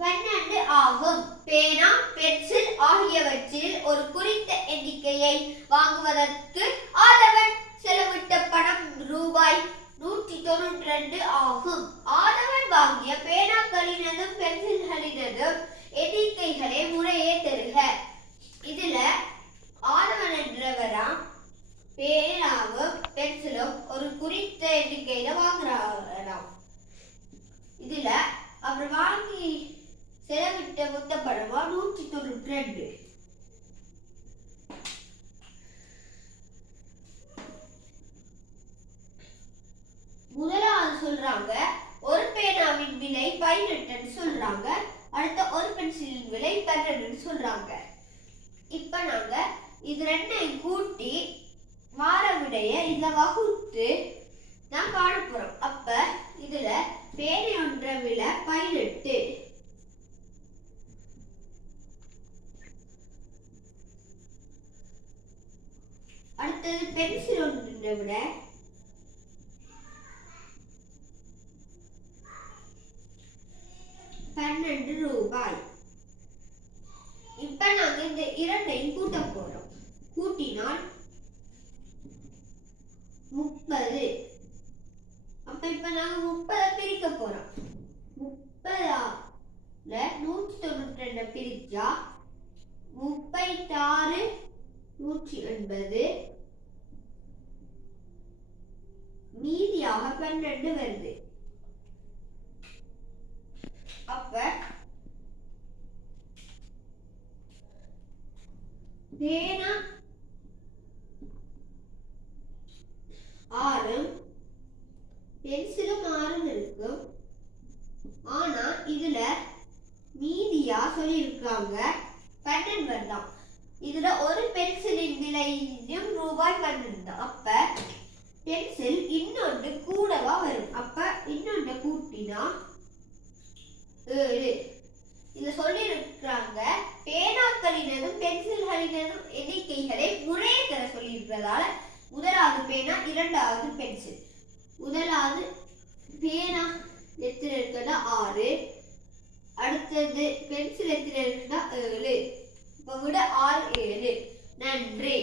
12 ஆகும். பேனா, பென்சில் ஆகியவற்றில் ஒரு குறித்த எண்ணிக்கையை வாங்குவதற்கு ஆதவன் செலவிட்ட பணம் ரூபாய் 192 ஆகும். ஆதவன் வாங்கிய பேனாக்களினதும் பென்சில்களினதும் எண்ணிக்கைகளை முறையே தருக. இதுல ஆதவன் என்றவராம் பேனாவும் பென்சிலும் ஒரு குறித்த எண்ணிக்கையில வாங்குறாராம். இதுல அவர் வாங்கி செலவிட்ட மொத்த பணமா 192. முதலாவது சொல்றாங்க ஒரு பேனாவின் விலை 18 சொல்றாங்க. அடுத்த ஒரு பென்சிலின் விலை 12 சொல்றாங்க. இப்ப நாங்க இது ரெண்டையும் கூட்டி வார விடைய இதுல வகுத்து நான் காண போறோம். அப்ப இதுல பேனை ஒன்ற விலை 18, அடுத்தது பென்சில் ஒன்ற விலை 12 ரூபாய். இப்ப நாங்க இந்த இரண்டையும் கூட்ட போறோம். கூட்டினால் 30. அப்ப இப்ப நாங்க 30 பிரிக்க போறோம். 30ல 192 பிரிச்சா 36 180, மீதியாக 12 வருது. அப்ப பேனா 6 பென்சிலும் 6 இருக்கும். ஆனா இதுல மீதியா சொல்லியிருக்காங்க 12 வருதாம். இதுல ஒரு பென்சிலின் விலையும் ரூபாய் 12 தான். அப்ப பென்சில் இன்னொன்று கூடவா வரும். அப்ப இன்னொன்று கூட்டினா 7. இத சொல்லியிருக்கிறாங்க பேனாக்களினதும் பென்சில்களினதும் எண்ணிக்கைகளை முறையே தர சொல்லியிருக்கிறதால முதலாவது பேனா, இரண்டாவது பென்சில். முதலாவது பேனா எத்தனை இருக்குன்னா 6, அடுத்தது பென்சில் எத்தனை இருக்குன்னா 7. இப்ப விட 6 7. நன்றி.